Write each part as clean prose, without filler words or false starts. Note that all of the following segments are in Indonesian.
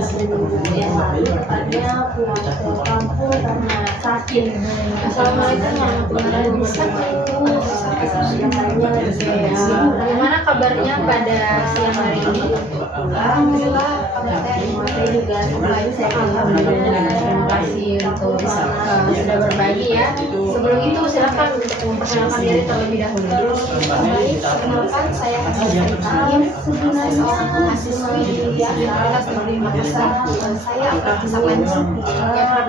Saya beberapa yang lalu tepatnya pulang ke kampung karena sakit. Assalamualaikum warahmatullahi wabarakatuh. Bagaimana kabarnya pada siang hari ini? Alhamdulillah, kabar saya juga baik. Saya alhamdulillah. Terima kasih untuk sudah berbagi ya. Sebelum itu silakan memperkenalkan diri terlebih dahulu. Baik, perkenalkan saya Hakim, seorang mahasiswi di Universitas Negeri Makassar. Saya akrab disapa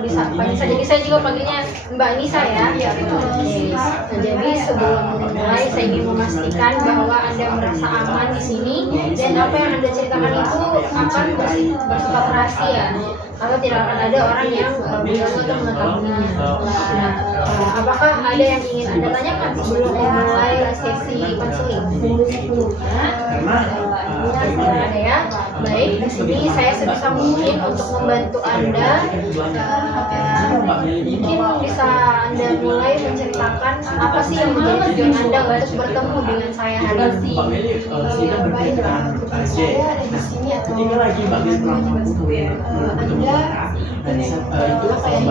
Nisa. Jadi saya juga panggilnya Mbak Nisa ya. Nah, jadi sebelum mulai saya ingin memastikan bahwa Anda merasa aman di sini dan apa yang Anda ceritakan itu akan bersifat rahasia atau tidak akan ada orang yang mencoba untuk mengetahuinya. Nah, apakah ada yang ingin Anda tanyakan sebelum mulai sesi konseling? Ada ya. Baik, di sini saya sebisa mungkin untuk membantu Anda. Mungkin bisa Anda mulai menceritakan apa sih yang menjadi tujuan Anda untuk bertemu dengan saya hari ini. Baik, tujuan saya ada di sini atau Anda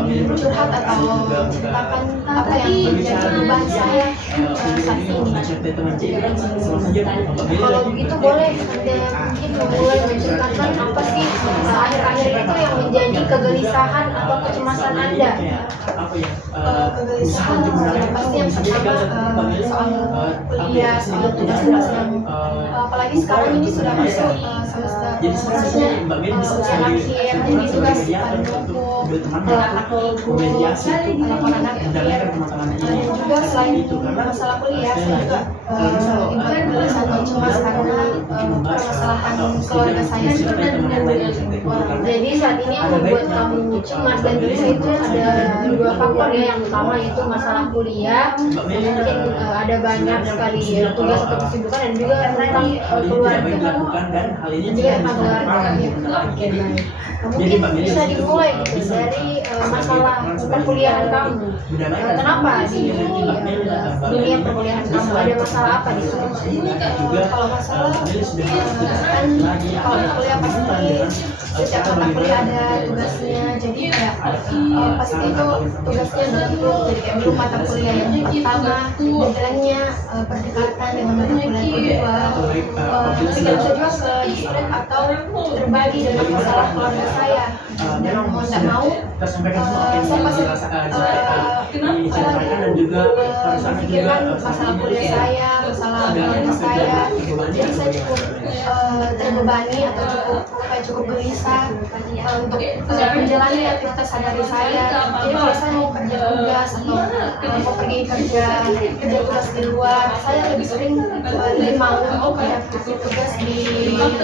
ingin curhat atau menceritakan apa yang menjadi beban saya saat ini. Kalau begitu boleh Anda mungkin memulai menceritakan apa sih akhir-akhir itu yang menjadi kegelisahan atau kecemasan Anda. Kegelisahan pasti yang pertama soal kuliah, soal tugas-tugas yang apalagi sekarang ini sudah masuk semester ujian akhir, jadi tugas laporan akhir. Dan juga selain masalah kuliah, saya juga merasa cemas karena permasalahan keluarga saya. Jadi saat ini yang membuat kamu cemas dan gelisah itu ada dua faktor ya. Yang pertama yaitu masalah kuliah, mungkin ada banyak sekali tugas atau kesibukan, dan juga tentang keluarga. Mungkin bisa dimulai gitu dari masalah perkuliahan kamu. Kenapa di dunia perkuliahan kamu ada masalah apa di sini? Kalau masalah kan kalau kuliah pasti setiap mata kuliah ada tugasnya, jadi ya pasti itu tugasnya begitu. Jadi kayak belum mata kuliah yang pertama deadline-nya berdekatan dengan mata kuliah kedua. Tapi kalau saya juga ke distrik atau terbagi dengan masalah keluarga saya, dan mau tidak mau saya pasti memikirkan masalah kuliah saya, masalah keluarga saya. Jadi saya cukup terbebani atau cukup gelisah untuk menjalani aktivitas sehari-hari saya. Jadi kalau saya mau kerja tugas atau mau pergi kerja tugas di luar, saya lebih sering lebih mau kerja tugas di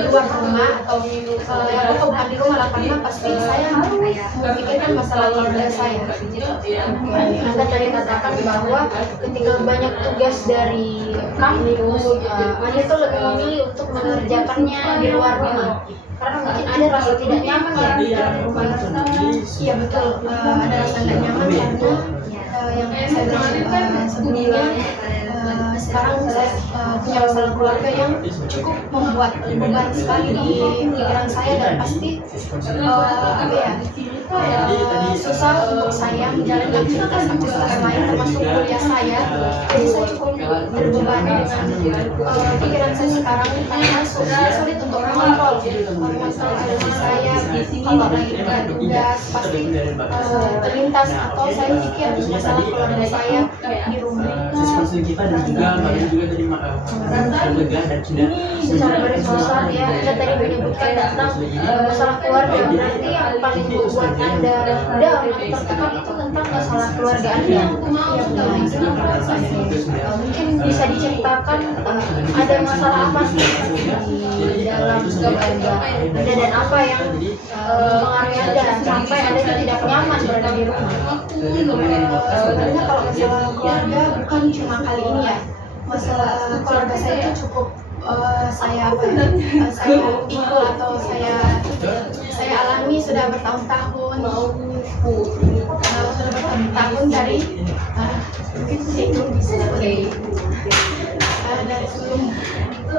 luar rumah atau kalau bukan di rumah lah, karena pasti saya memikirkan masalah keluarga saya. Anda tadi katakan bahwa ketika banyak tugas dari kampus, Anda itu lebih memilih untuk mengerjakannya di luar rumah karena mungkin ada rasa tidak nyaman ya di dalam rumah. Iya betul, ada rasa tidak nyaman karena yang saya bilang sebelumnya, sekarang saya punya masalah keluarga yang cukup membuat beban sekali di pikiran saya, dan pasti susah untuk saya menjalani aktivitas yang lain termasuk kuliah saya. Jadi saya cukup terbebani dengan pikiran saya sekarang karena sulit untuk mengontrol masalah saya. Kalau lagi tugas pasti terlintas atau saya pikir masalah keluarga saya di rumah. Kita dan juga tadi lega dan sudah secara garis besar ya, Anda tadi menyebutkan tentang masalah keluarga. Berarti yang paling membuat Anda down atau tertekan itu tentang masalah keluarga Anda. Mungkin bisa diceritakan ada masalah apa sih di dalam keluarga Anda dan apa yang mengaruhi Anda sampai Anda tidak nyaman berada di rumah. Sebenarnya kalau masalah keluarga bukan cuma kali ini ya. Masalah keluarga saya itu cukup saya ikut atau saya alami sudah bertahun-tahun. Sudah bertahun-tahun dari dari sebelum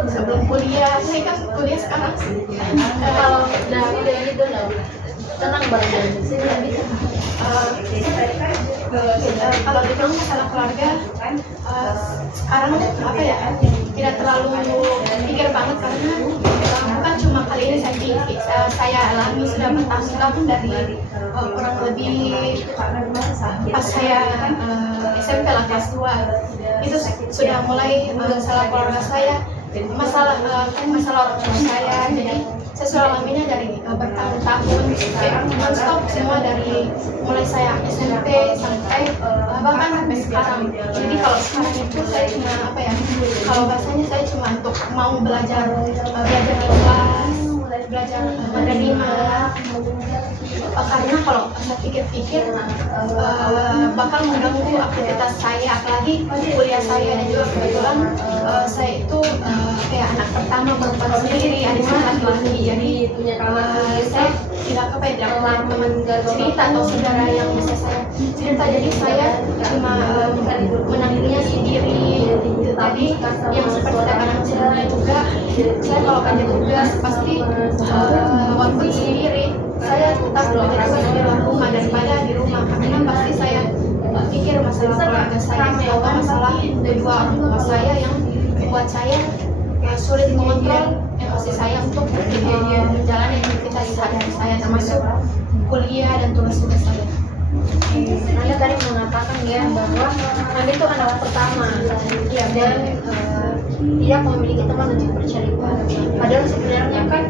sebelum kuliah, saya kan kuliah sekarang. Kalau udah kuliah gitu tenang banget sih gitu. Kalau dibilang masalah keluarga, sekarang apa ya, tidak terlalu pikir banget karena bukan cuma kali ini saya alami sudah bertahun-tahun dari kurang lebih pas saya SMP lah kelas 2 itu sudah mulai masalah keluarga saya, masalah orang tua saya. Jadi saya sudah alaminya dari bertahun-tahun, non-stop semua dari mulai saya SMP sampai bahkan sampai sekarang. Jadi kalau sekarang itu saya cuma apa ya, kalau bahasanya saya cuma untuk mau belajar ikhlas, belajar menerima. Karena kalau saya pikir-pikir bakal mengganggu aktivitas saya, apalagi kuliah saya, dan juga kebetulan saya itu kayak anak pertama perempuan sendiri, adik saya laki-laki. Jadi saya tidak punya teman cerita atau saudara yang bisa saya cerita. Jadi saya cuma menanginya sendiri. Jadi yang seperti tekanan cerita juga, saya kalau kerja tugas pasti walaupun sendiri saya tetap belajar di luar rumah daripada di rumah, karena pasti saya pikir masalah keluarga saya atau masalah kedua orang tua saya yang membuat saya sulit mengontrol emosi saya untuk menjalani aktivitas sehari-hari saya, termasuk kuliah dan tugas-tugas saya. Anda tadi mengatakan ya bahwa Anda itu anak pertama ya, dan tidak memiliki teman untuk bercerita. Padahal sebenarnya kan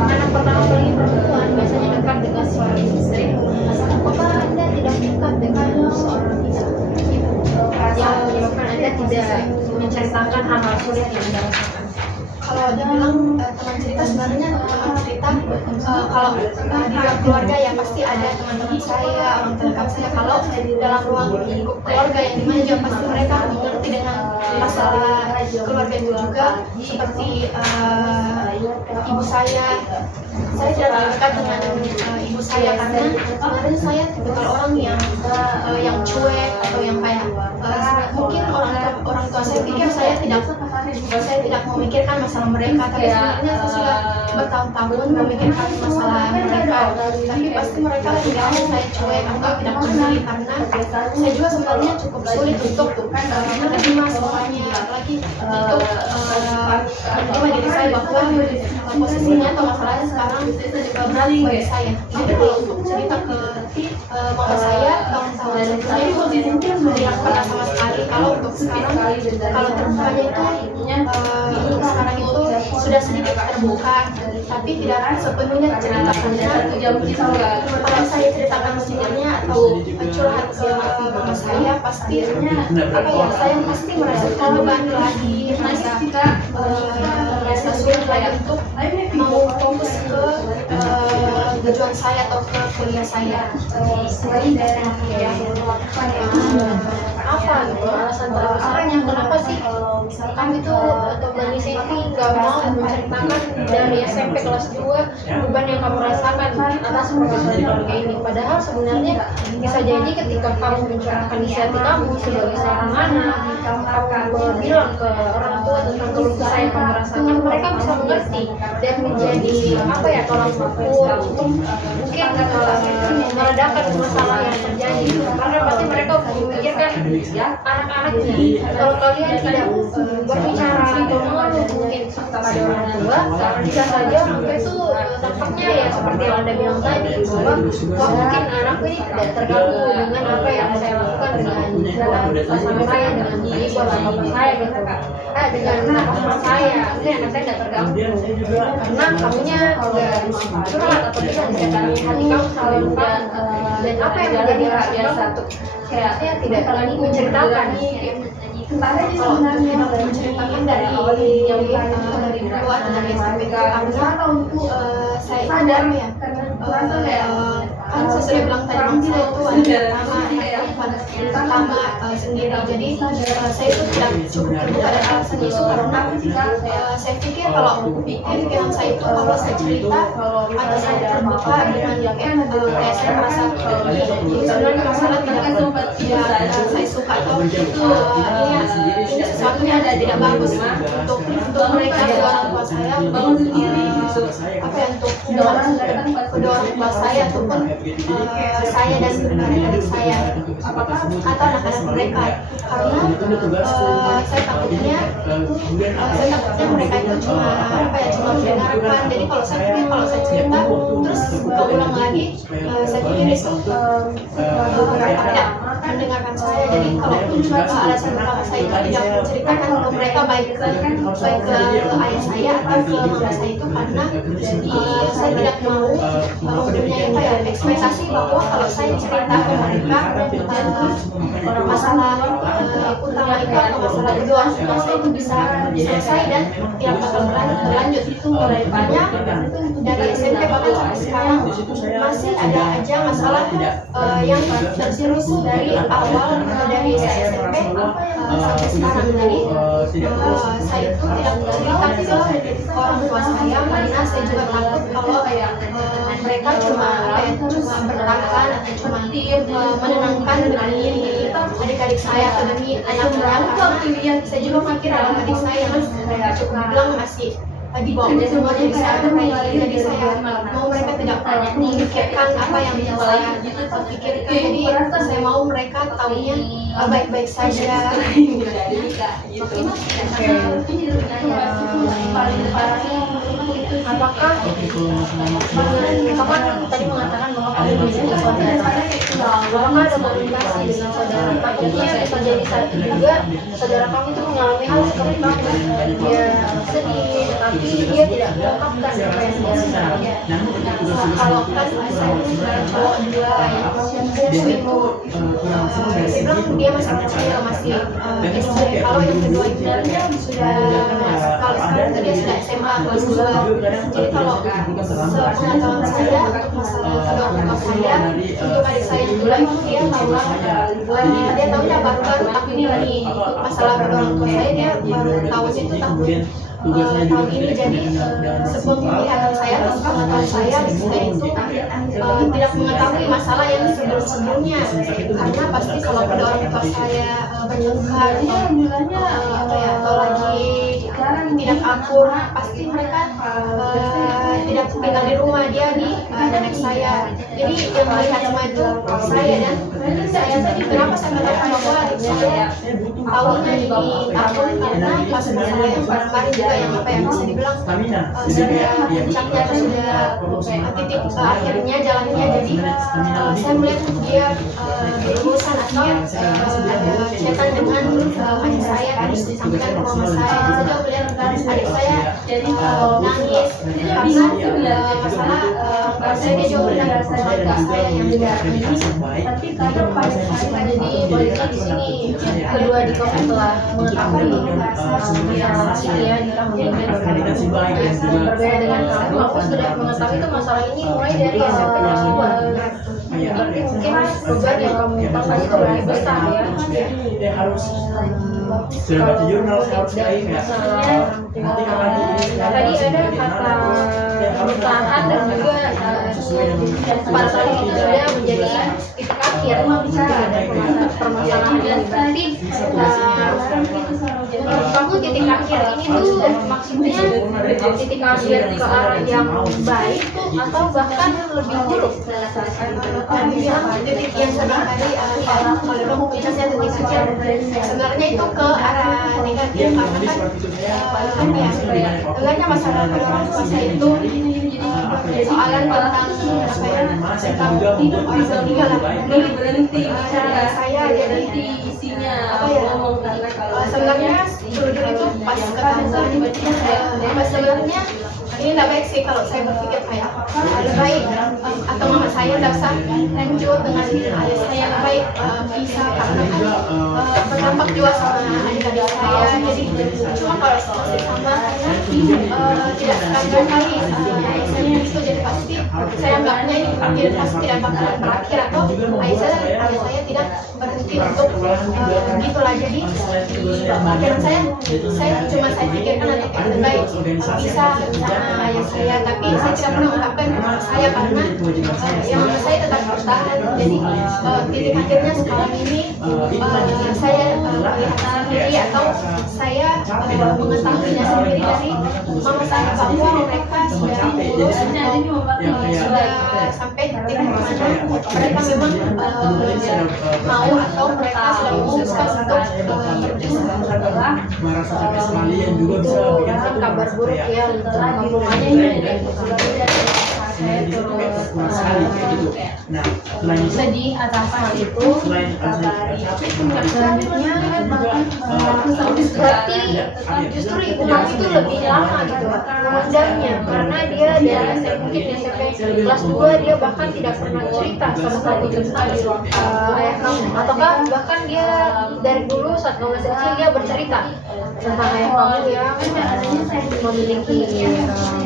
anak pertama bagi perempuan biasanya dekat dengan suami istri. Apakah Anda tidak dekat dengan seorang istri yang menyebabkan Anda tidak menceritakan hal-hal sulit yang Anda rasakan? Kalau dibilang teman cerita, sebenarnya teman cerita kalau di dalam keluarga ya pasti ada teman-teman saya, orang terdekat saya. Kalau dalam ruang lingkup keluarga yang dimana juga pasti mereka mengerti dengan masalah keluarga itu juga, seperti ibu saya tidak dekat dengan ibu saya karena kemarin saya tipikal orang yang cuek atau yang kayak mungkin orang tua saya pikir saya tidak memikirkan masalah mereka, tapi sebenarnya saya sudah bertahun-tahun memikirkan masalah mereka, tapi pasti mereka tidak mau saya cuek atau tidak peduli, karena saya juga sebenarnya cukup sulit untuk menerima semuanya, apalagi untuk menerima diri saya bahwa posisinya atau masalahnya sekarang berat bagi saya. Jadi kalau untuk cerita ke mama saya, tahun-tahun sebelumnya itu tidak pernah sama sekali. Kalau untuk sekarang, kalau terbukanya itu sekarang itu sudah sedikit terbuka, tapi tidak sepenuhnya diceritakan. Kalau saya ceritakan sebenarnya atau curhat ke mama saya, pasti saya pasti merasa terbebani lagi, merasa sulit lagi untuk mau fokus ke tujuan saya atau ke kuliah saya. Apa gitu alasan terbesarnya kenapa sih kami itu atau Mbak Siti nggak mau menceritakan dari SMP kelas 2 beban yang kamu rasakan atas permasalahan keluarga ini? Padahal sebenarnya bisa jadi ketika kamu mencurahkan isi hati kamu sebagai seorang anak, kamu bilang ke orang tua tentang keluh kesah yang kamu rasakan, mereka bisa mengerti dan menjadi apa ya, tolak ukur untuk mungkin meredakan masalah yang terjadi. Karena pasti mereka memikirkan anak-anaknya. Kalau kalian tidak berbicara atau mengeluh mungkin pada orang tua, bisa saja orang tua itu tampaknya ya seperti yang Anda bilang tadi, bahwa wah mungkin anakku ini tidak terganggu dengan apa yang saya lakukan dengan pasangan saya, dengan ibu atau bapak saya gitu, dengan pasangan saya, mungkin anak saya tidak terganggu karena kamunya tidak curhat atau tidak mendatangi hati kamu selalu lengkap. Dan apa yang menjadi rahasia satu kayak saya tidak terlalu menceritakan Kalau tidak menceritakan dari dulu atau dari SMP itu karena saya sadar ya kan saya sudah bilang tadi bang saya itu anak pertama sendiri, jadi saya itu tidak cukup terbuka dan alasan itu karena saya pikir kalau pikiran saya itu kalau saya cerita atau saya terbuka dengan kayak saya merasa ini sebenarnya masalah tidak saya suka atau ini sesuatunya ada tidak bagus untuk mereka, kedua orang tua saya, apa ya, untuk kedua orang tua saya ataupun saya dan adik-adik saya atau anak-anak mereka, karena saya takutnya mereka itu cuma mendengarkan. Jadi kalau saya pikir kalau saya cerita terus ulang lagi, saya pikir itu mereka tidak mendengarkan saya. Jadi kalau alasan pertama saya itu tidak menceritakan ke mereka, baik ke ayah saya atau ke mama saya, itu karena saya tidak mau mempunyai ekspektasi bahwa kalau saya cerita ke mereka masalah utama itu atau masalah kedua orang tua saya itu bisa selesai dan tidak bakal berlanjut. Itu banyak dari SMP bahkan sampai sekarang masih ada aja masalah yang terus dari awal dari saya SMP sampai sekarang. Jadi saya itu tidak cerita ke orang tua saya karena saya juga takut kalau mereka cuma bertahan atau cuma menenangkan demi adik-adik saya atau demi anak-anak, karena saya juga mikir adik saya cukup bilang masih di bawah umur, jadi saya jadi saya mau mereka tidak memikirkan apa yang saya pikirkan, jadi saya mau mereka tahunya baik-baik saja. Apakah kamu tadi mengatakan bahwa kamu menjadi saudara, apakah ada komunikasi dengan saudara? Takutnya terjadi saat itu juga saudara kamu itu mengalami hal seperti kamu, dia sedih tetapi dia tidak mengungkapkan apa yang dia rasakan. Kalau kan saya cowok dua dia selingkuh, saya bilang dia masih kecil, masih SD. Kalau yang kedua itu sudah, kalau sekarang dia sudah SMA kelas 2. Jadi kalau sepengetahuan saya untuk masalah kedua orang tua saya, untuk adik saya yang kedua itu dia tahulah, dia tahunya baru-baru tahun ini. Untuk masalah kedua orang tua saya dia baru tahunya itu tahun ini. Jadi sepengetahuan saya atau sepengetahuan saya itu tidak mengetahui masalah yang sebelum-sebelumnya, karena pasti kalau kedua orang tua saya bertengkar atau lagi tidak akur, pasti mereka tidak tinggal di rumah, dia di nenek saya. Jadi yang melihat semua itu saya, dan saya tadi kenapa saya mengatakan bahwa saya tahunya ini takut karena pas masalah yang kemarin juga yang apa yang bisa dibilang sudah puncaknya atau sudah titik akhirnya jalannya. Jadi saya melihat dia berurusan atau ada chatan dengan adik saya, harus disampaikan ke mama saya. Saya juga melihat adik saya nangis karena masalah saya, dia juga melihat keluarga saya yang tidak ini. Tapi kadang pada saya jadi polisi di sini kedua di komen telah mengetahui ya di tahun ini berbeda dengan kamu. Aku sudah mengetahui itu masalah ini mulai dari awal. Berarti mungkin beban yang kamu mintakan itu lebih besar ya. Sudah baca jurnal harus baik ya. Tadi ada kata pernikahan dan juga pada saat itu sudah menjadi titik akhir bicara dan permasalahan ini. Berarti kamu titik akhir ini tuh maksudnya titik akhir ke arah yang baik tuh atau bahkan lebih buruk? Titik yang sedang tadi kalau kamu bisa saya titik akhir sebenarnya itu ke arah negatif, karena kan enggaknya masalah pada orang tua saya itu soalan tentang hidup orang ketiga lah. Berhenti saya jadi isinya sebenarnya jujur itu pas ketahuan sebenarnya ini tidak baik sih kalau saya berpikir kayak lebih baik atau mama saya tidak usah lanjut dengan ayah saya, lebih baik bisa karena kan berdampak juga sama adik-adik saya. Jadi cuma kalau masih sama karena tidak sekali ayah saya itu, jadi pasti saya anggapnya ini mungkin pasti tidak bakalan berakhir, atau ayah saya tidak berhenti untuk gitulah. Jadi pikiran saya cuma saya pikirkan nanti lebih baik bisa sama ayah saya, tapi saya tidak pernah mengungkapkan ke mama saya karena yang mama saya tetap bertahan. Jadi titik akhirnya sekarang ini saya melihat sendiri atau saya mengetahuinya sendiri dari mama saya bahwa mereka sudah lulus atau sudah sampai titik mana mereka memang mau atau mereka sudah memutuskan untuk kabar buruk ya untuk rumahnya ini. Nah, Sedih atas hal itu. Selanjutnya berarti justru ibu kamu itu lebih lama gitu mengundangnya, karena dia dari mungkin di SMP kelas 2 dia bahkan tidak pernah cerita sama kamu tentang ayah kamu, ataukah bahkan dia dari dulu saat kamu masih kecil dia bercerita tentang ayah kamu yang memiliki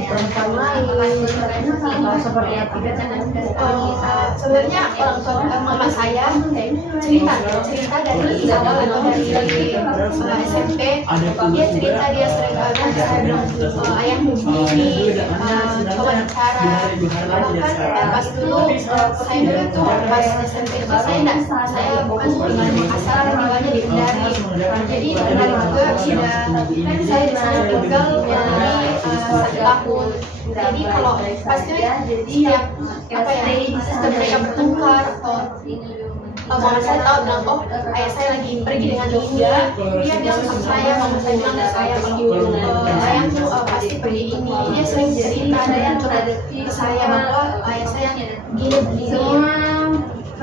perempuan lain atau seperti apa? Sebenarnya orang tua mama saya cerita dari awal atau dari SMP dia cerita dia sering banget saya bilang ayahmu begini wawancara, bahkan pas dulu saya dulu tuh pas SMP itu saya bukan di Makassar, tinggalnya di Kendari. Jadi di Kendari juga sudah saya di sana tinggal dari 1 tahun. Jadi kalau pasti setiap apa ya setiap mereka bertengkar atau mama saya tahu bilang oh ayah saya lagi pergi dengan ini, dia suka saya, mama saya bilang ke saya kalau ayahku pasti pergi ini, dia sering cerita dan curhat ke saya bahwa ayah saya gini begini.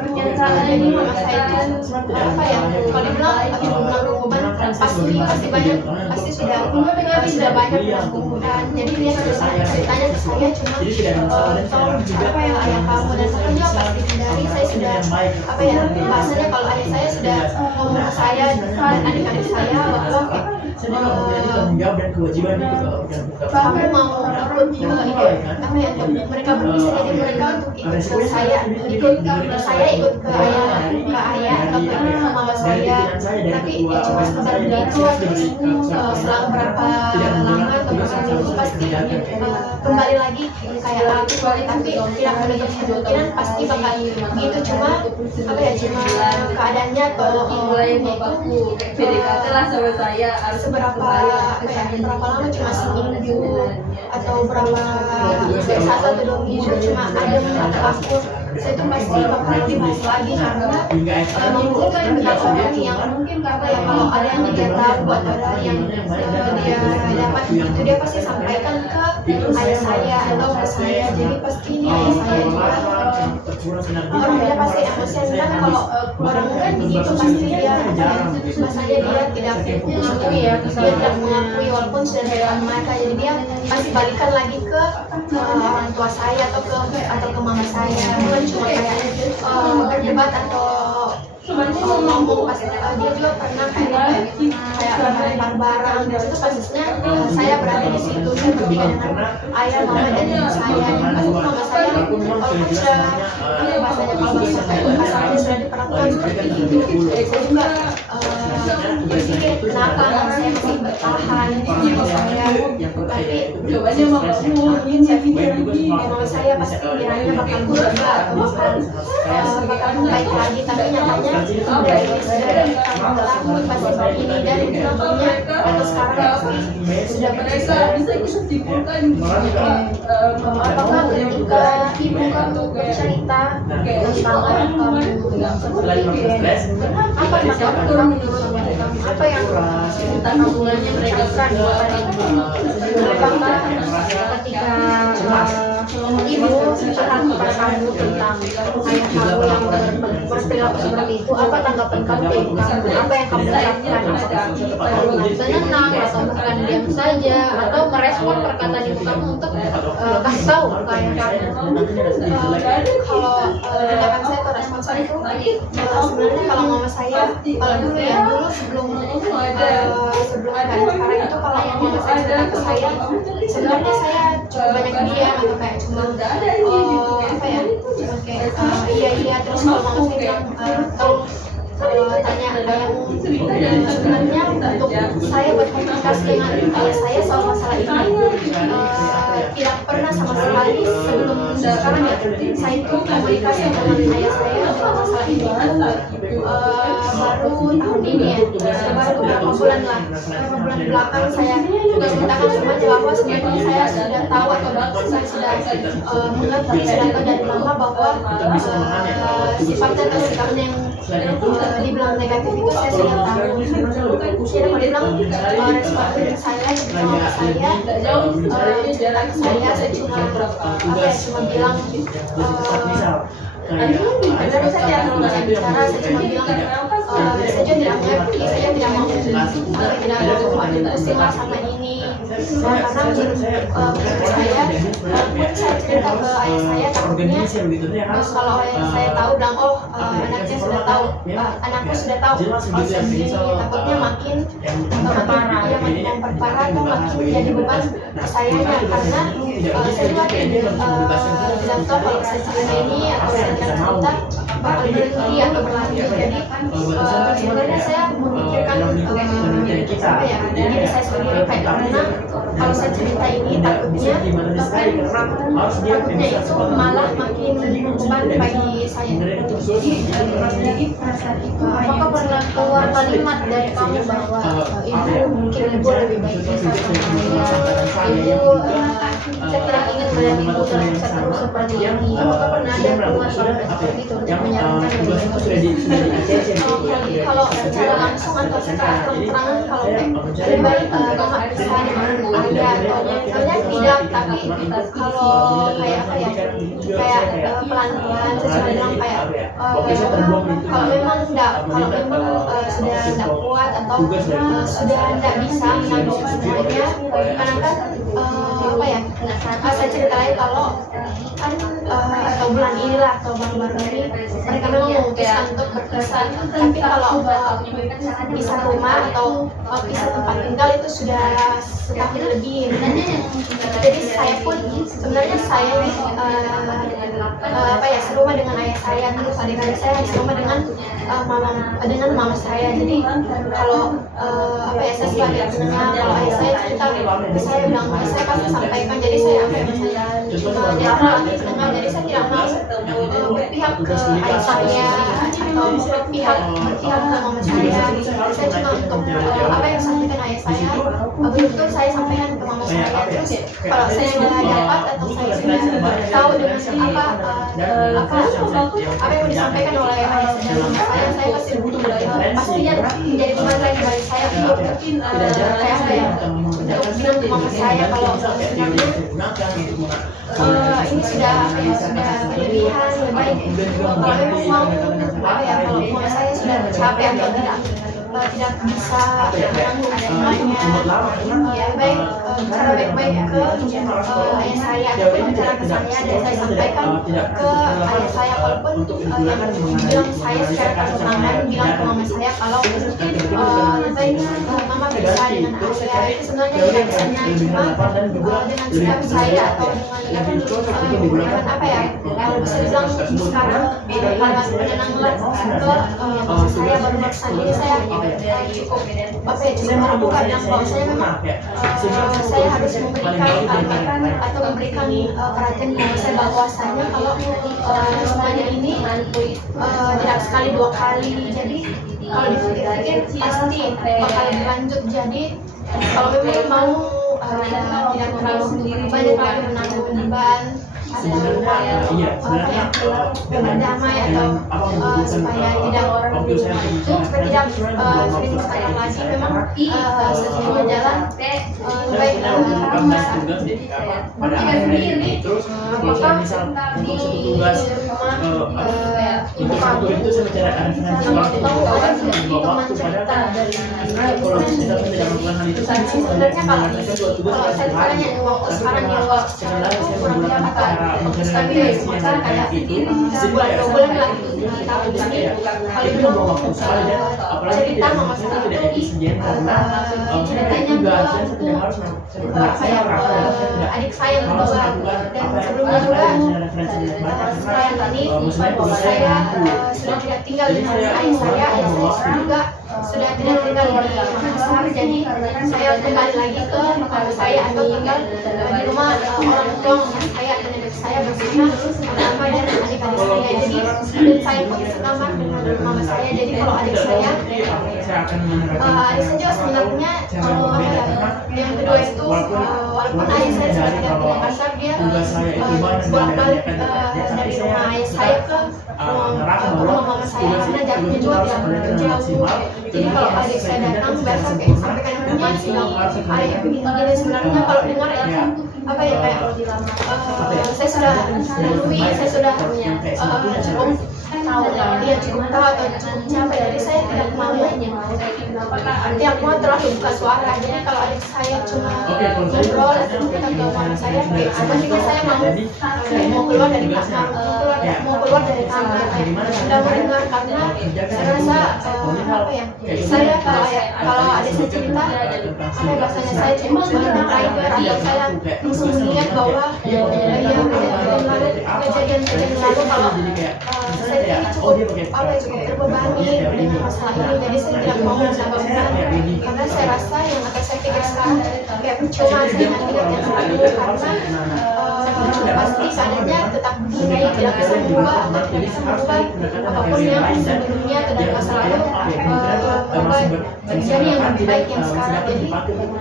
Jadi mama saya itu apa ya kalau dibilang beban pasti banyak, pasti sudah banyak penanggungan. Jadi dia ceritanya ke saya cuma apa yang ayah kamu dan pokoknya pas dari saya sudah apa ya bahasanya kalau ayah saya sudah ngomong ke saya dan adik-adik saya bahwa bahwa mau ikut apa ya mereka berpisah, jadi mereka untuk ikut ke saya ikut ke ayah atau ke mama saya, tapi cuma sebentar begitu. Selang berapa lama atau berapa minggu pasti kembali lagi kayak aku, tapi tidak menutup kemungkinan pasti bakal gitu. Cuma apa ya cuma keadaannya atau itu PDKT lah sama saya berapa lama, cuma seminggu atau berapa 1 atau 2 minggu, cuma ada menurut aku saya itu pasti bakal dibahas lagi karena mengumpulkan betapa orang yang mungkin apa ya kalau ada yang dia tahu atau ada yang dia dapat itu dia pasti sampaikan ke ayah saya atau ke saya. Jadi pasti ini ayah saya juga orangnya pasti emosian kan, kalau orang kan begitu pasti dia bahasanya dia tidak mengakui ya, dia tidak mengakui walaupun sudah dari mereka, jadi dia pasti balikan lagi ke orang tua saya atau ke mama saya, bukan cuma kayak berdebat atau ngomong pas dia juga pernah kayak lempar barang. Di situ pastinya saya berada di situ, saya bertiga dengan ayah, mama dan ibu saya. Dan pasti mama saya walaupun sudah bahasanya kalau bahasanya sudah diperlakukan seperti itu, saya juga berpikir kenapa mama saya masih bertahan sama saya. Tapi jawabannya mau saya pikir mama saya pasti kiranya bakal berubah atau bakal baik lagi, tapi nyatanya dari tahun pasti begini. Dan namanya atau sekarang sudah mereka bisa kita simpulkan apakah ketika ibu kamu bercerita tentang ayah kamu apa tanggapan kamu menurut kamu, apa yang tanggungannya mereka berikan kepada ibu? Apakah ketika ibu curhat kepada kamu tentang ayah kamu yang berperilaku seperti itu, apa tanggapan kamu ke ibu kamu? Apa yang kamu ucapkan? Apakah senang atau bahkan diam saja atau merespon perkataan ibu kamu untuk kasih tahu ke ayah kamu? Kalau tindakan saya atau respon saya itu sebenarnya kalau mama saya kalau dulu sebelum sekarang itu kalau mama saya cerita ke saya sebenarnya saya cukup banyak diam atau kayak cuma terus kalau mama saya bilang tolong tanya yang sebenarnya untuk saya berkomunikasi dengan ayah saya soal masalah ini tidak pernah sama sekali sebelum sekarang ya saya itu komunikasi dengan ayah saya soal masalah ini baru tahun ini ya baru beberapa bulan lah beberapa bulan belakang saya juga ceritakan semuanya bahwa sebenarnya saya sudah tahu atau saya sudah mengerti sudah tahu dari mama bahwa sifatnya atau sikapnya yang dibilang negatif itu saya sudah tahu. Jadi mau dibilang respon saya cuma saya cuma bilang benar saja kalau saya bicara saya cuma bilang saja tidak mengerti saya tidak mau pusing lah sama ini karena menurut saya cerita ke ayah saya takutnya kalau ayah saya tahu bilang anaknya sudah tahu anakku sudah tahu ini takutnya makin memperparah atau makin menjadi beban sayanya karena saya juga tidak tahu kalau saya cerita ini atau saya cerita bakal berhenti atau berlanjut jadi sebenarnya saya memikirkan apa ya diri saya sendiri kayak karena kalau saya cerita ini takutnya itu malah makin beban bagi saya. Apakah pernah keluar kalimat dari kamu bahwa ibu mungkin ibu lebih baik bisa sama ibu saya tidak ingin melihat ibu dalam terus seperti ini. Apakah pernah ada keluar kalimat seperti itu untuk menyarankan lebih baik? Kalau secara langsung atau secara terang-terangan kalau lebih baik mama bisa dengan ayah atau sebenarnya tidak tapi kalau kayak apa ya kayak pelan-pelan saya cuma bilang kayak kalau memang sudah tidak kuat atau sudah tidak bisa menanggung semuanya karena kan apa ya saya ceritain kalau kan atau bulan inilah atau baru-baru ini mereka memang memutuskan untuk berpisah tapi kalau pisah rumah atau pisah tempat tinggal itu sudah setahun lebih jadi saya pun sebenarnya saya apa ya serumah dengan ayah saya terus adik-adik saya serumah dengan mama saya jadi kalau apa ya saya sebagai pendengar kalau ayah saya cerita saya bilang saya pasti sampaikan jadi saya apa ya jadi saya tidak mau berpihak ke ayah saya atau berpihak ke mama saya cuma untuk apa yang disampaikan ayah saya betul saya sampaikan ke mama saya terus kalau saya sudah dapat atau saya sudah tahu dengan apa yang disampaikan oleh ayah saya dan mama saya pasti pastinya menjadi beban lagi bagi saya untuk kayak apa ya untuk bilang ke mama saya kalau sebenarnya ini sudah berlebihan lebih baik kalau memang mau apa ya kalau mama saya sudah capek atau tidak bisa menanggung semuanya ya baik cara baik-baik ke ayah saya ataupun bicara ke saya dan saya sampaikan ke ayah saya walaupun bilang saya secara terang-terangan bilang ke mama saya kalau nanti mama bisa dengan ayah itu sebenarnya tidak bisanya cuma dengan sikap saya atau dengan apa ya kalau bisa bilang sekarang kalau menenanglah ke saya baru barusan ini saya cukup apa ya cukup meragukan yang kalau saya memang saya harus memberikan atau memberikan perhatian kepada saya bahwasanya kalau semuanya ini tidak sekali dua kali jadi kalau dipikir-pikir pasti bakal berlanjut jadi kalau memang mau tidak terlalu banyak lagi menanggung beban supaya berdamai atau supaya tidak sering sekarang lagi memang sejumlah jalan baik pada sendiri terus apakah di rumah ibu kamu itu secara sama tahu itu mencerita dari kalau kita tidak melakukan hal itu sebenarnya kalau saya tanya waktu sekarang yang waktu kurang berapa tapi sementara kayak sebulan 2 bulan lah di tahun ini kalau belum cerita mama saya itu ceritanya ke apa ya adik saya berdua dan sebelumnya juga sekarang ini saya sudah tidak tinggal dengan ayah saya juga sudah tidak tinggal di Makassar, jadi saya kembali lagi ke mama saya atau tinggal di rumah orang tua mama saya dan nenek saya bersama mama dan adik-adik saya. Jadi dan saya pun selamat dengan mama saya. Jadi kalau adik saya juga sebenarnya yang kedua itu walaupun ayah saya sudah tidak di Makassar, dia bolak-balik dari rumah ayah saya ke rumah mama saya karena jaraknya juga tidak jauh. Jadi kalau adik saya datang biasa kayak sampaikan rumah ayah begini sebenarnya kalau dengar ya apa ya kayak saya sudah lalui, saya sudah cukup tahu dia cukup tahu atau cukup capek, jadi saya tidak mau yang mau terlalu buka suara. Jadi kalau adik saya cuma ngobrol atau kita ke mama saya kayak sebenarnya saya mau keluar dari kamar, mau keluar dari kamar tidak mendengar karena saya rasa apa ya saya kalau adik saya cerita apa bahasanya saya cuma mendengar private atau saya langsung melihat bahwa kejadian lalu kalau saya ini cukup terbebani dengan masalah ini, jadi saya tidak mau menambahkan karena saya rasa yang akan saya pikir sekarang kayak percuma saya ingat yang lalu karena pasti seandainya tetap begini tidak bisa berubah atau tidak bisa berubah apapun yang sebelumnya dan masa lalu terjadi yang lebih baik yang sekarang. Jadi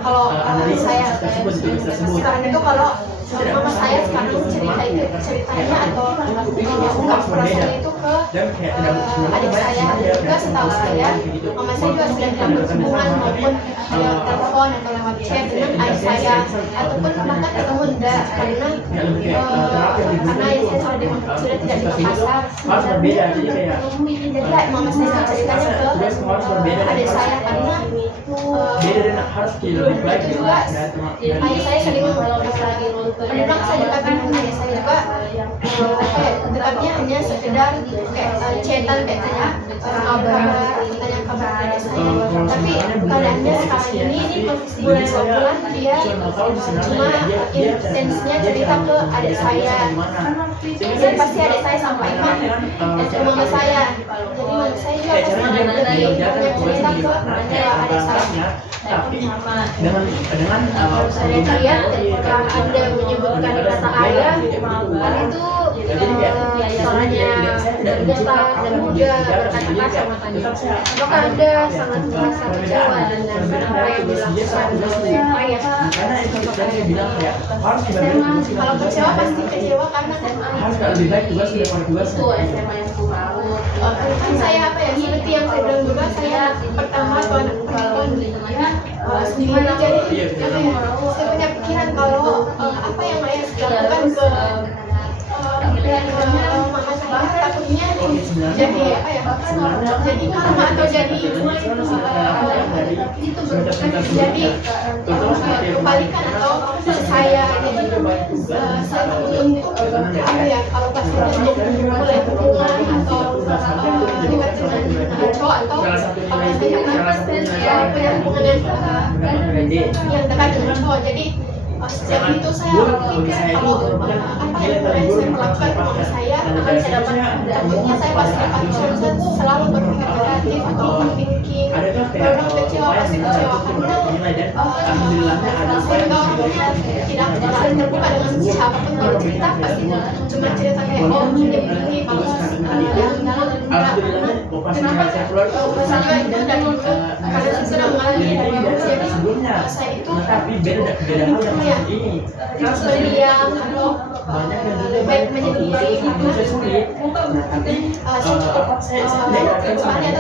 kalau saya sekarang itu kalau mama saya sekarang ceritanya atau ungkap perasaan itu ke adik saya, juga setahu saya mama saya juga sudah tidak berhubungan maupun lewat telepon atau lewat chat dengan ayah saya ataupun bahkan ketemu enggak karena ayah saya sudah tidak di Makassar. Jadi mama saya ceritanya ke adik saya karena dulu itu juga ayah saya sering memang saya dekatkan dengan ayah saya juga dekatnya hanya sekedar kayak chatan kayak tanya kabar ayah saya, tapi keadaannya sekarang ini bulan 2 bulan dia cuma intensnya cerita ke adik saya dan pasti adik saya sampaikan ke mama saya, jadi mama saya juga pasti lebih banyak cerita ke adik saya. Tapi dengan saya lihat ketika Anda menyebutkan kata ayah itu soalnya bergetar dan juga berkata-kata matanya. Apakah Anda sangat merasa kecewa dengan apa yang dilakukan ayah? karena itu dia bilang kayak harus Kalau kecewa pasti kecewa karena harus lebih baik tugas daripada tugas. Itu SMA yang kurang. kan saya apa ya seperti yang saya bilang juga saya pertama kalau anak perempuan sendiri, jadi apa ya saya punya pikiran kalau apa yang ayah lakukan ke mama saya takutnya jadi apa ya jadi karma atau jadi jadi kebalikan atau saya jadi saya takut untuk apa ya kalau pas untuk mulai hubungan atau dekat dengan cowok atau kalau saya punya hubungan yang dekat dengan cowok, jadi sejak itu saya pikir kalau apa yang mulai saya lakukan ke mama saya akan saya dapat takutnya saya pasti akan selalu berpikir negatif atau overthinking, orang kecewa pasti kecewa karena saya juga orangnya tidak terbuka dengan siapapun, kalau cerita pasti cuma cerita kayak oh ini begini kalau kenapa saya itu dan karena saya sudah mengalami jadi saya itu terus berdiam atau baik menyendiri karena saya cukup kebanyakan atau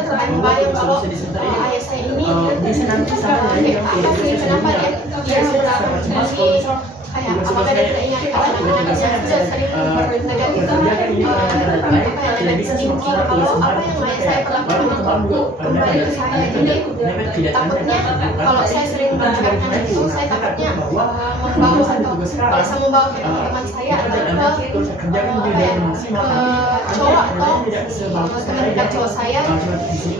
terbayang kalau ayah saya ini apa sih kenapa dia selalu kayak apakah dia tidak ingat anak-anaknya sudah sering bernegatif negatif thinking kalau apa yang ayah saya perlakukan waktu kembali ke saya, jadi takutnya kalau saya sering bercakap itu saya takutnya membawa atau kalau saya membawa ke teman saya atau ke cowok atau teman cowok saya,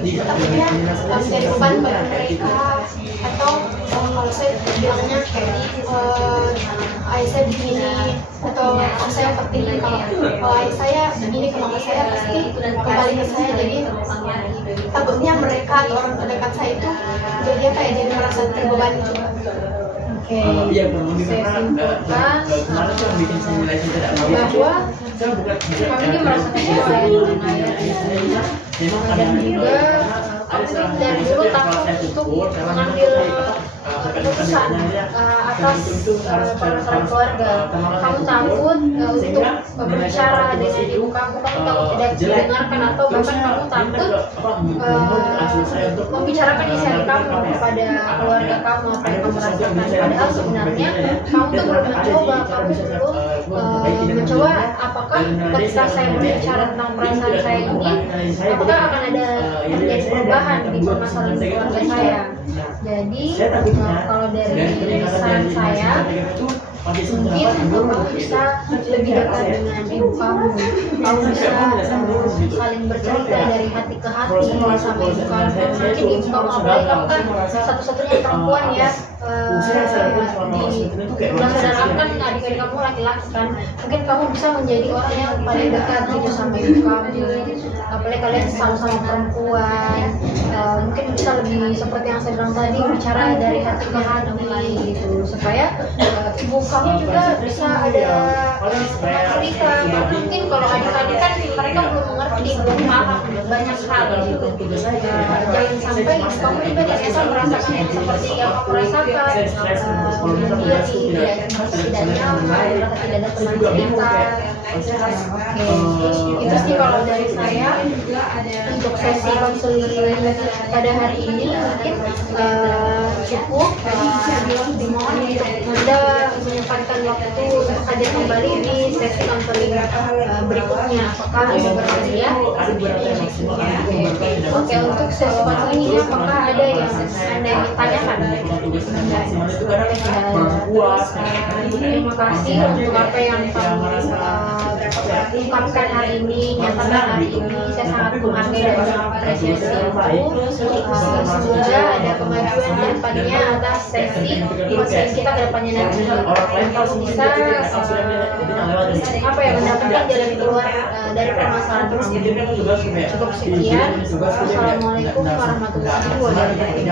takutnya menjadi beban bagi mereka atau kalau saya bilangnya kayak ayah saya begini atau saya overthinking kalau ayah saya begini ke mama saya pasti kembali ke saya, jadi takutnya mereka atau orang terdekat saya itu jadi apa ya, jadi merasa terbebani juga. Oke. Iya, belum Saya simpulkan kemarin tuh yang bikin simulasi tidak mau bahwa saya bukan kami ini merasa kecewa ya dengan ayah dan memang dan juga kami tuh dari dulu takut untuk mengambil keputusan atas saran keluarga. Kamu takut untuk berbicara dengan ibu kamu takut tidak didengarkan, atau bahkan kamu takut membicarakan isi hati kamu kepada keluarga kamu, apa yang kamu rasakan. Padahal sebenarnya kamu tuh belum mencoba, kamu belum mencoba apakah ketika saya berbicara tentang perasaan saya ini, apakah akan ada terjadi perubahan di permasalahan keluarga saya. Jadi kalau dari saran saya, mungkin kamu bisa lebih dekat dengan ibu kamu bisa saling bercerita dari hati ke hati sama ibu kamu. Mungkin ibu kamu, apalagi kamu kan satu-satunya perempuan ya, di bulan saudara kan adik-adik kamu laki-laki kan, mungkin kamu bisa menjadi orang yang paling dekat gitu sama ibu kamu, apalagi kalian sama-sama perempuan. Mungkin bisa lebih seperti yang saya bilang tadi, bicara dari hati ke hati gitu, supaya ibu kamu juga bisa ada cerita. Mungkin kalau adik-adik kan mereka belum mengerti, belum paham banyak hal gitu. Jangan sampai ibu kamu juga ternyata merasakan yang seperti yang kamu rasakan, dia tidak nyaman, tidak ada teman cerita. Oke, itu sih kalau dari saya untuk sesi konseling pada hari ini mungkin cukup. Dimohon untuk Anda menyempatkan waktu untuk hadir kembali di sesi konseling berikutnya. Apakah Anda bersedia? Oke, untuk sesi konseling ini apakah ada yang Anda ingin tanyakan? Terima kasih untuk apa yang kamu ungkapkan hari ini, nyatakan hari ini. Saya sangat menghargai dan mengapresiasi itu. Semoga ada kemajuan depannya atas sesi konseling kita ke depannya nanti. Kamu bisa apa ya, mendapatkan jalan keluar dari permasalahan tersebut. Cukup sekian. Wassalamualaikum warahmatullahi wabarakatuh.